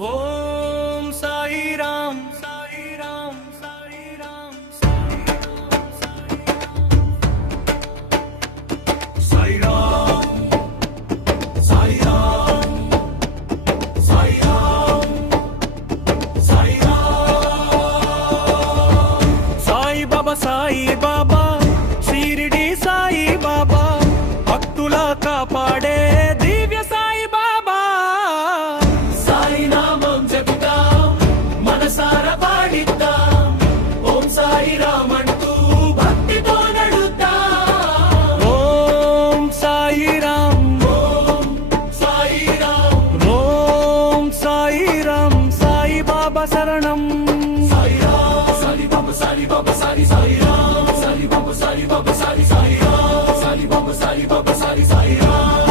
ఓం సాయి రామ్ సాయి రామ్ సాయి రామ్ సాయి రామ్ సాయి రామ్ సాయి రామ్ సాయి రామ్ సాయి బాబా సాయి బాబా షిరిడి సాయి బాబా భక్తుల కాపాడే దివ్య సాయి బాబా సాయి నామం జపిద్దాం మనసారా పాడిద్దాం ఓం సాయి రామ్ అంటూ భక్తితో నడుద్దాం ఓం సాయి రామ్ ఓం సాయి రామ్ ఓం సాయి రామ్ సాయి బాబా శరణం సాయి రామ్ సాయి బాబా సాయి బాబా సాయి సాయి రామ్ సాయి బాబా సాయి బాబా సాయి సాయి రామ్ సాయి బాబా సాయి బాబా సాయి సాయి రామ్